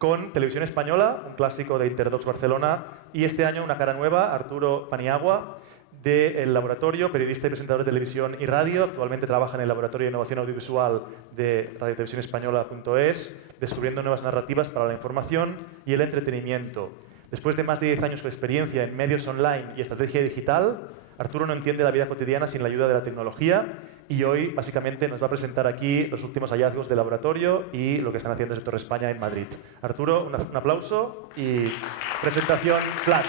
con Televisión Española, un clásico de Interdocs Barcelona, y este año una cara nueva, Arturo Paniagua, del Laboratorio, periodista y presentador de televisión y radio. Actualmente trabaja en el Laboratorio de Innovación Audiovisual de radiotelevisiónespañola.es, descubriendo nuevas narrativas para la información y el entretenimiento. Después de más de 10 años de experiencia en medios online y estrategia digital, Arturo no entiende la vida cotidiana sin la ayuda de la tecnología y hoy básicamente nos va a presentar aquí los últimos hallazgos del laboratorio y lo que están haciendo desde Torre España en Madrid. Arturo, un aplauso y presentación flash.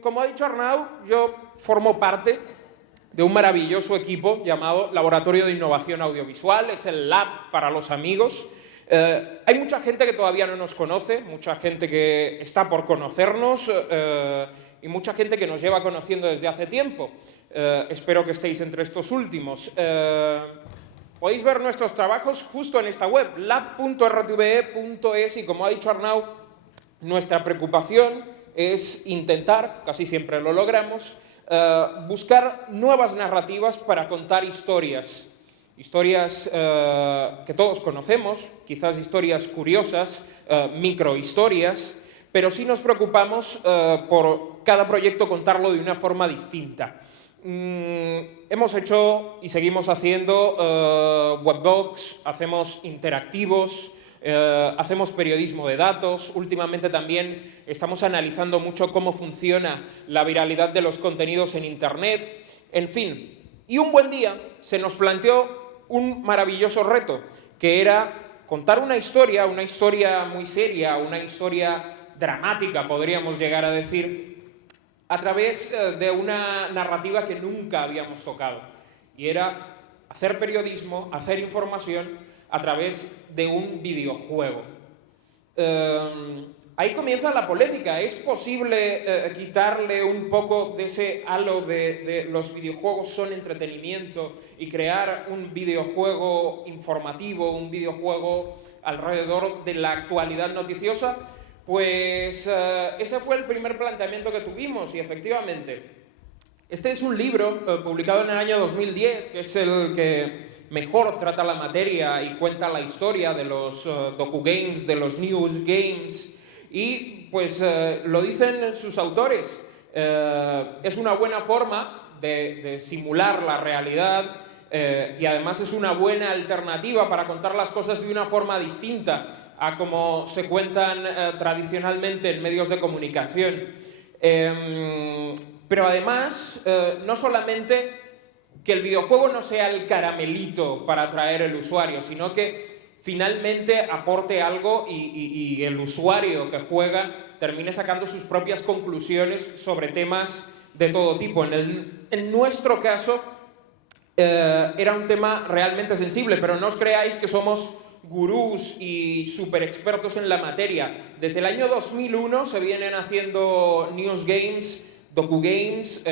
Como ha dicho Arnau, yo formo parte de un maravilloso equipo llamado Laboratorio de Innovación Audiovisual, es el Lab para los amigos. Hay mucha gente que todavía no nos conoce, mucha gente que está por conocernos y mucha gente que nos lleva conociendo desde hace tiempo. Espero que estéis entre estos últimos. Podéis ver nuestros trabajos justo en esta web, lab.rtve.es, y como ha dicho Arnau, nuestra preocupación es intentar, casi siempre lo logramos, buscar nuevas narrativas para contar historias. Historias que todos conocemos, quizás historias curiosas, microhistorias, pero sí nos preocupamos por cada proyecto contarlo de una forma distinta. Hemos hecho y seguimos haciendo webdocs, hacemos interactivos, hacemos periodismo de datos. Últimamente también estamos analizando mucho cómo funciona la viralidad de los contenidos en Internet. En fin, y un buen día se nos planteó un maravilloso reto, que era contar una historia muy seria, una historia dramática, podríamos llegar a decir, a través de una narrativa que nunca habíamos tocado. Y era hacer periodismo, hacer información a través de un videojuego. Ahí comienza la polémica. ¿Es posible quitarle un poco de ese halo de los videojuegos son entretenimiento y crear un videojuego informativo, un videojuego alrededor de la actualidad noticiosa? Pues ese fue el primer planteamiento que tuvimos y efectivamente este es un libro publicado en el año 2010, que es el que mejor trata la materia y cuenta la historia de los docu-games, de los news games, y pues lo dicen sus autores. Es una buena forma de simular la realidad y además es una buena alternativa para contar las cosas de una forma distinta a como se cuentan tradicionalmente en medios de comunicación. Pero además, no solamente que el videojuego no sea el caramelito para atraer al usuario, sino que finalmente aporte algo y el usuario que juega termine sacando sus propias conclusiones sobre temas de todo tipo. En nuestro caso, era un tema realmente sensible, pero no os creáis que somos gurús y super expertos en la materia. Desde el año 2001 se vienen haciendo news games, docu-games,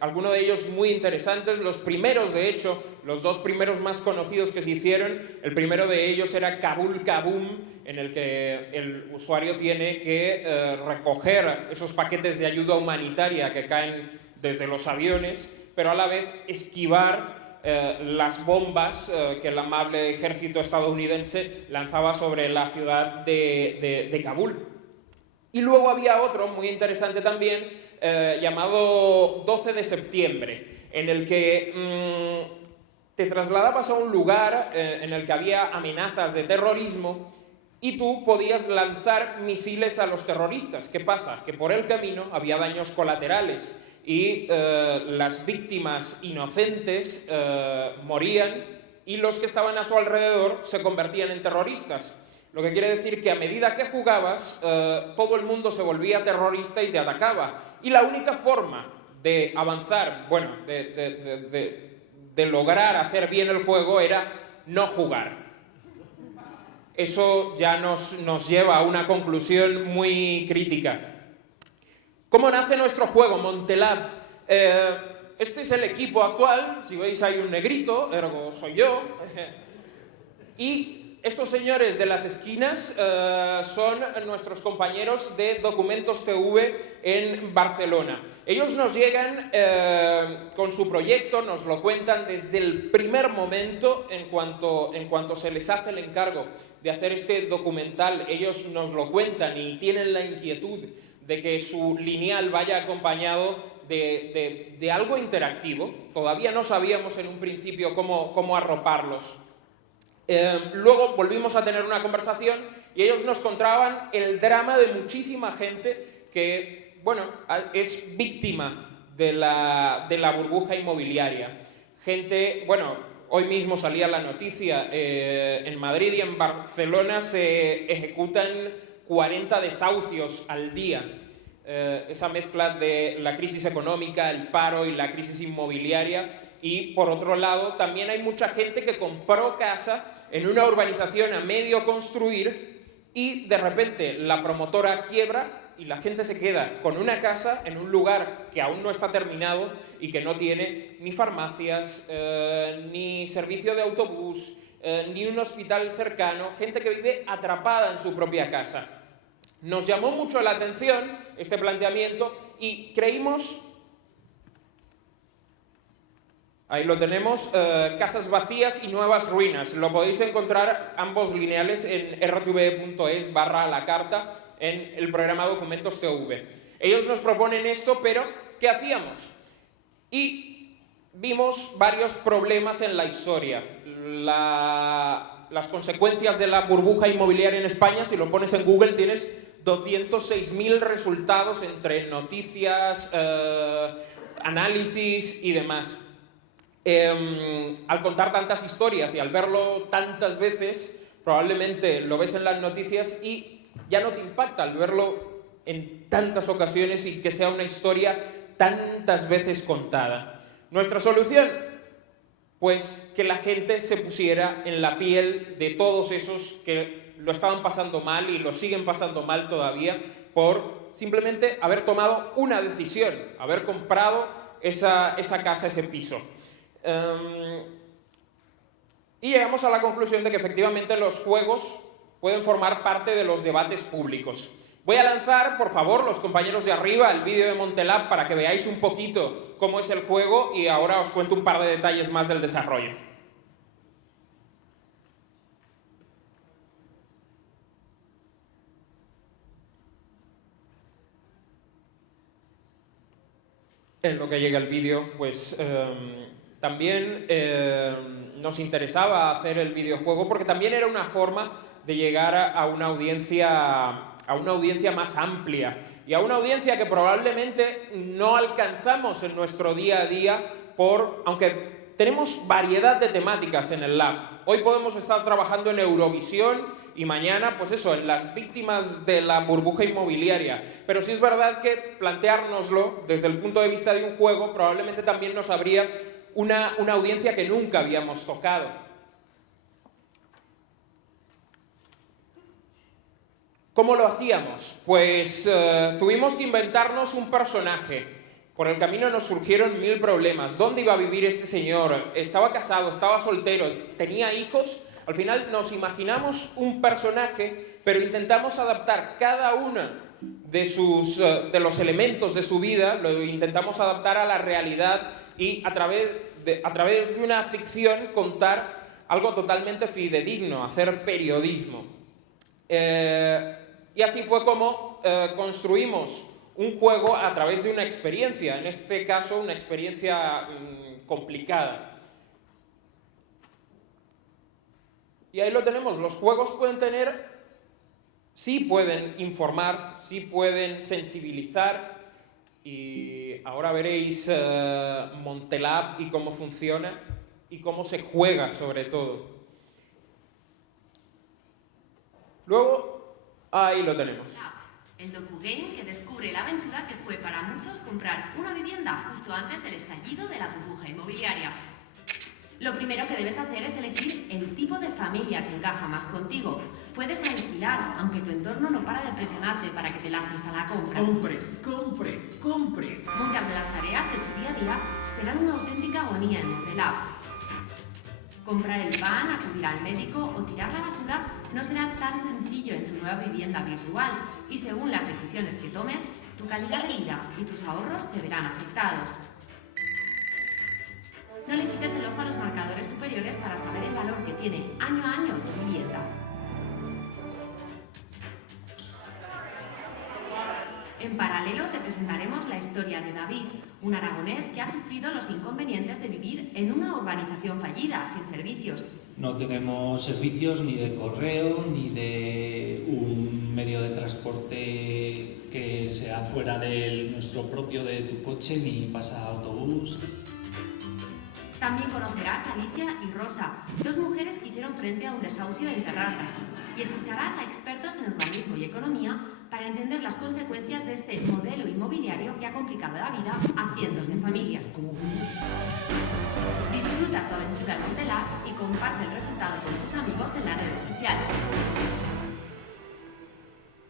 algunos de ellos muy interesantes. Los primeros, de hecho, los dos primeros más conocidos que se hicieron, el primero de ellos era Kabul Kaboom, en el que el usuario tiene que recoger esos paquetes de ayuda humanitaria que caen desde los aviones, pero a la vez esquivar las bombas que el amable ejército estadounidense lanzaba sobre la ciudad de Kabul. Y luego había otro muy interesante también, llamado 12 de septiembre, en el que te trasladabas a un lugar en el que había amenazas de terrorismo y tú podías lanzar misiles a los terroristas. ¿Qué pasa? Que por el camino había daños colaterales y las víctimas inocentes morían y los que estaban a su alrededor se convertían en terroristas. Lo que quiere decir que a medida que jugabas, todo el mundo se volvía terrorista y te atacaba. Y la única forma de avanzar, bueno, de lograr hacer bien el juego era no jugar. Eso ya nos lleva a una conclusión muy crítica. ¿Cómo nace nuestro juego, Montelab? Este es el equipo actual. Si veis hay un negrito, ergo soy yo. Y estos señores de las esquinas son nuestros compañeros de Documentos TV en Barcelona. Ellos nos llegan con su proyecto, nos lo cuentan desde el primer momento en cuanto se les hace el encargo de hacer este documental. Ellos nos lo cuentan y tienen la inquietud de que su lineal vaya acompañado de algo interactivo. Todavía no sabíamos en un principio cómo arroparlos. Luego volvimos a tener una conversación y ellos nos contaban el drama de muchísima gente que, bueno, es víctima de la burbuja inmobiliaria. Gente, bueno, hoy mismo salía la noticia, en Madrid y en Barcelona se ejecutan 40 desahucios al día. Esa mezcla de la crisis económica, el paro y la crisis inmobiliaria. Y por otro lado, también hay mucha gente que compró casa en una urbanización a medio construir y de repente la promotora quiebra y la gente se queda con una casa en un lugar que aún no está terminado y que no tiene ni farmacias, ni servicio de autobús, ni un hospital cercano, gente que vive atrapada en su propia casa. Nos llamó mucho la atención este planteamiento y creímos... Ahí lo tenemos, casas vacías y nuevas ruinas. Lo podéis encontrar ambos lineales en rtv.es/la-carta en el programa Documentos TV. Ellos nos proponen esto, pero ¿qué hacíamos? Y vimos varios problemas en la historia. Las consecuencias de la burbuja inmobiliaria en España, si lo pones en Google, tienes 206.000 resultados entre noticias, análisis y demás. Al contar tantas historias y al verlo tantas veces, probablemente lo ves en las noticias y ya no te impacta al verlo en tantas ocasiones y que sea una historia tantas veces contada. Nuestra solución, pues que la gente se pusiera en la piel de todos esos que lo estaban pasando mal y lo siguen pasando mal todavía por simplemente haber tomado una decisión, haber comprado esa casa, ese piso. Y llegamos a la conclusión de que efectivamente los juegos pueden formar parte de los debates públicos. Voy a lanzar, por favor, los compañeros de arriba, el vídeo de Montelab para que veáis un poquito cómo es el juego y ahora os cuento un par de detalles más del desarrollo. En lo que llega el vídeo, pues... También nos interesaba hacer el videojuego porque también era una forma de llegar a una audiencia más amplia y a una audiencia que probablemente no alcanzamos en nuestro día a día aunque tenemos variedad de temáticas en el lab. Hoy podemos estar trabajando en Eurovisión y mañana, pues eso, en las víctimas de la burbuja inmobiliaria. Pero sí es verdad que planteárnoslo desde el punto de vista de un juego probablemente también nos habría una audiencia que nunca habíamos tocado. ¿Cómo lo hacíamos? Pues tuvimos que inventarnos un personaje. Por el camino nos surgieron 1000 problemas. ¿Dónde iba a vivir este señor? ¿Estaba casado? ¿Estaba soltero? ¿Tenía hijos? Al final nos imaginamos un personaje, pero intentamos adaptar cada uno de los elementos de su vida, lo intentamos adaptar a la realidad y a través de una ficción contar algo totalmente fidedigno, hacer periodismo. Y así fue como construimos un juego a través de una experiencia, en este caso una experiencia complicada. Y ahí lo tenemos, los juegos sí pueden informar, sí pueden sensibilizar, y ahora veréis Montelab y cómo funciona y cómo se juega sobre todo. Luego, ahí lo tenemos. El docugame que descubre la aventura que fue para muchos comprar una vivienda justo antes del estallido de la burbuja inmobiliaria. Lo primero que debes hacer es elegir el tipo de familia que encaja más contigo. Puedes alquilar, aunque tu entorno no para de presionarte para que te lances a la compra. ¡Compre, compre, compre! Muchas de las tareas de tu día a día serán una auténtica agonía en Montelab. Comprar el pan, acudir al médico o tirar la basura no será tan sencillo en tu nueva vivienda virtual y según las decisiones que tomes, tu calidad de vida y tus ahorros se verán afectados. No le quites el ojo a los marcadores superiores para saber el valor que tiene año a año tu vivienda. En paralelo te presentaremos la historia de David, un aragonés que ha sufrido los inconvenientes de vivir en una urbanización fallida, sin servicios. No tenemos servicios ni de correo, ni de un medio de transporte que sea fuera de nuestro propio, de tu coche, ni pasa autobús. También conocerás a Alicia y Rosa, dos mujeres que hicieron frente a un desahucio en Terrassa, y escucharás a expertos en urbanismo y economía para entender las consecuencias de este modelo inmobiliario que ha complicado la vida a cientos de familias. Disfruta tu aventura en Montelab y comparte el resultado con tus amigos en las redes sociales.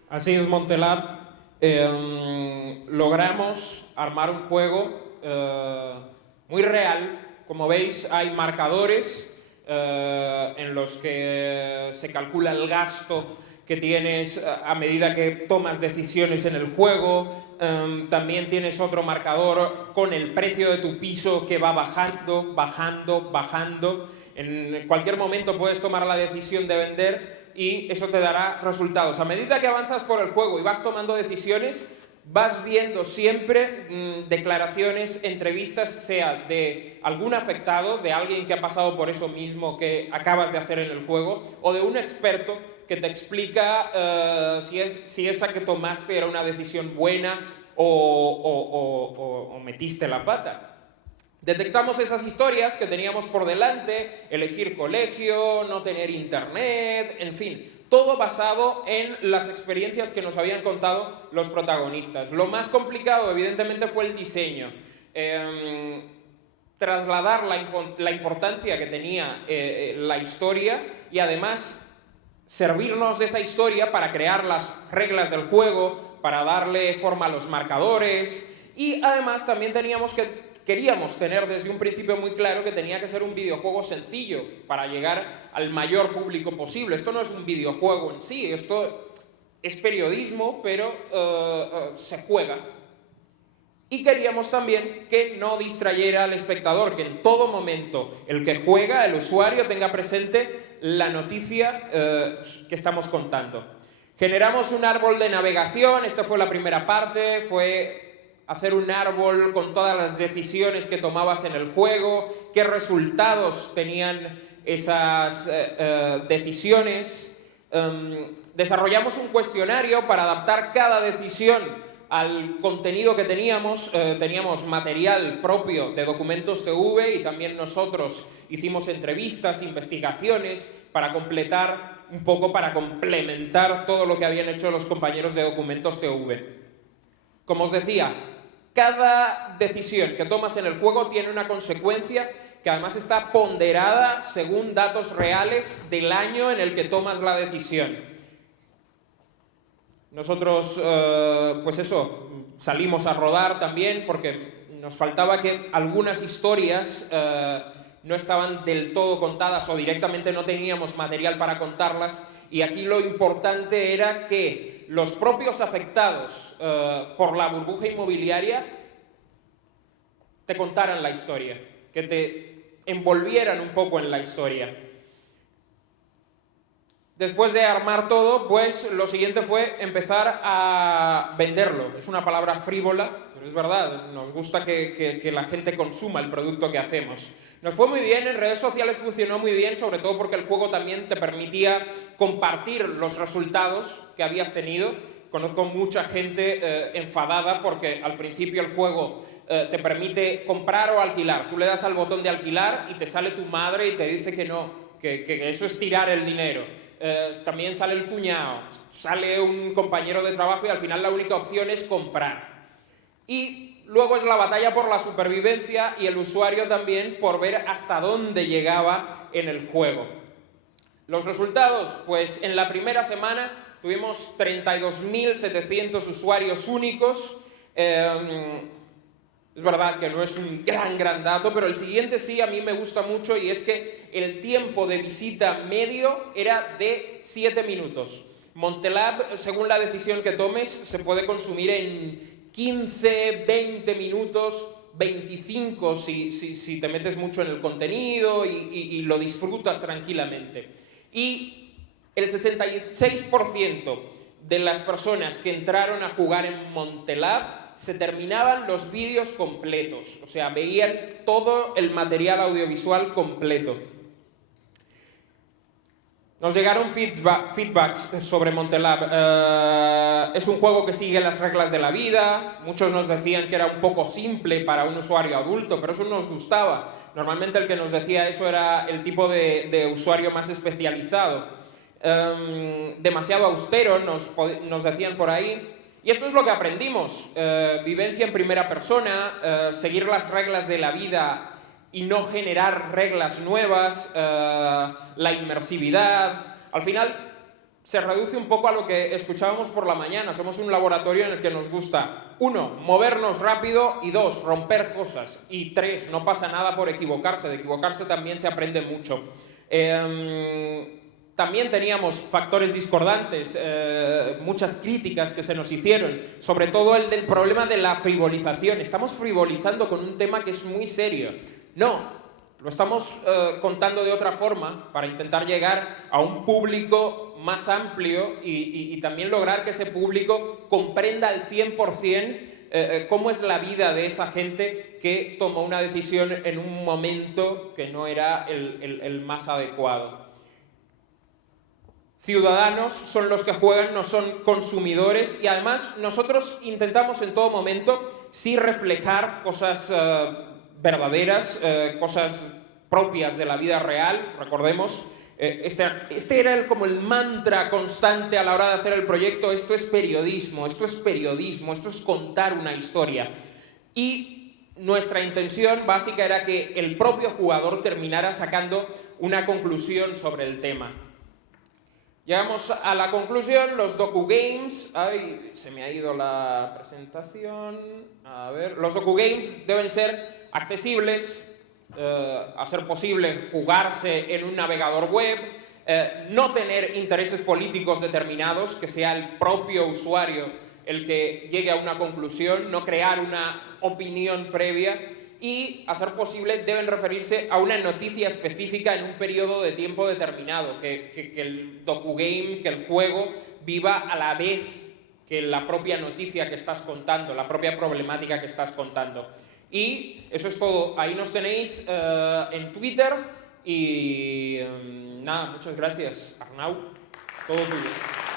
Así es, Montelab. Logramos armar un juego muy real. Como veis, hay marcadores en los que se calcula el gasto que tienes a medida que tomas decisiones en el juego. También tienes otro marcador con el precio de tu piso que va bajando, bajando, bajando. En cualquier momento puedes tomar la decisión de vender y eso te dará resultados. A medida que avanzas por el juego y vas tomando decisiones, vas viendo siempre declaraciones, entrevistas, sea de algún afectado, de alguien que ha pasado por eso mismo que acabas de hacer en el juego, o de un experto que te explica si esa que tomaste era una decisión buena o metiste la pata. Detectamos esas historias que teníamos por delante, elegir colegio, no tener internet, en fin, todo basado en las experiencias que nos habían contado los protagonistas. Lo más complicado, evidentemente, fue el diseño. Trasladar la importancia que tenía la historia y además servirnos de esa historia para crear las reglas del juego, para darle forma a los marcadores y además también queríamos tener desde un principio muy claro que tenía que ser un videojuego sencillo para llegar al mayor público posible. Esto no es un videojuego en sí, esto es periodismo, pero se juega. Y queríamos también que no distrayera al espectador, que en todo momento el que juega, el usuario, tenga presente la noticia que estamos contando. Generamos un árbol de navegación, esta fue la primera parte, fue hacer un árbol con todas las decisiones que tomabas en el juego, qué resultados tenían esas decisiones. Desarrollamos un cuestionario para adaptar cada decisión al contenido que teníamos. Teníamos material propio de Documentos TV y también nosotros hicimos entrevistas, investigaciones para completar un poco, para complementar todo lo que habían hecho los compañeros de Documentos TV. Como os decía, cada decisión que tomas en el juego tiene una consecuencia que además está ponderada según datos reales del año en el que tomas la decisión. Nosotros, pues eso, salimos a rodar también porque nos faltaba que algunas historias no estaban del todo contadas o directamente no teníamos material para contarlas y aquí lo importante era que los propios afectados por la burbuja inmobiliaria te contaran la historia, que te envolvieran un poco en la historia. Después de armar todo, pues lo siguiente fue empezar a venderlo. Es una palabra frívola, pero es verdad, nos gusta que la gente consuma el producto que hacemos. Nos fue muy bien, en redes sociales funcionó muy bien, sobre todo porque el juego también te permitía compartir los resultados que habías tenido. Conozco mucha gente enfadada porque al principio el juego te permite comprar o alquilar. Tú le das al botón de alquilar y te sale tu madre y te dice que no, que eso es tirar el dinero. También sale el cuñado, sale un compañero de trabajo y al final la única opción es comprar. Y luego es la batalla por la supervivencia y el usuario también por ver hasta dónde llegaba en el juego. Los resultados, pues en la primera semana tuvimos 32.700 usuarios únicos. Es Es verdad que no es un gran dato, pero el siguiente sí a mí me gusta mucho, y es que el tiempo de visita medio era de 7 minutos. Montelab, según la decisión que tomes, se puede consumir en 15, 20 minutos, 25 si te metes mucho en el contenido y lo disfrutas tranquilamente. Y el 66% de las personas que entraron a jugar en Montelab se terminaban los vídeos completos, o sea, veían todo el material audiovisual completo. Nos llegaron feedbacks sobre Montelab. Es un juego que sigue las reglas de la vida. Muchos nos decían que era un poco simple para un usuario adulto, pero eso nos gustaba. Normalmente el que nos decía eso era el tipo de usuario más especializado. Demasiado austero, nos decían por ahí. Y esto es lo que aprendimos. Vivencia en primera persona, seguir las reglas de la vida y no generar reglas nuevas, la inmersividad. Al final se reduce un poco a lo que escuchábamos por la mañana. Somos un laboratorio en el que nos gusta, 1, movernos rápido, y 2, romper cosas, y 3, no pasa nada por equivocarse. De equivocarse también se aprende mucho. También teníamos factores discordantes, muchas críticas que se nos hicieron, sobre todo el del problema de la frivolización. Estamos frivolizando con un tema que es muy serio. No, lo estamos contando de otra forma para intentar llegar a un público más amplio y también lograr que ese público comprenda al 100% cómo es la vida de esa gente que tomó una decisión en un momento que no era el más adecuado. Ciudadanos son los que juegan, no son consumidores, y además nosotros intentamos en todo momento sí reflejar cosas verdaderas, cosas propias de la vida real. Recordemos, este era como el mantra constante a la hora de hacer el proyecto: esto es periodismo, esto es periodismo, esto es contar una historia. Y nuestra intención básica era que el propio jugador terminara sacando una conclusión sobre el tema. Llegamos a la conclusión, los DokuGames. Ay, se me ha ido la presentación. A ver, los DokuGames deben ser accesibles, a ser posible jugarse en un navegador web, no tener intereses políticos determinados, que sea el propio usuario el que llegue a una conclusión, no crear una opinión previa. Y, a ser posible, deben referirse a una noticia específica en un periodo de tiempo determinado, que el DokuGame, que el juego, viva a la vez que la propia noticia que estás contando, la propia problemática que estás contando. Y eso es todo. Ahí nos tenéis en Twitter y nada, muchas gracias, Arnau. Todo tuyo.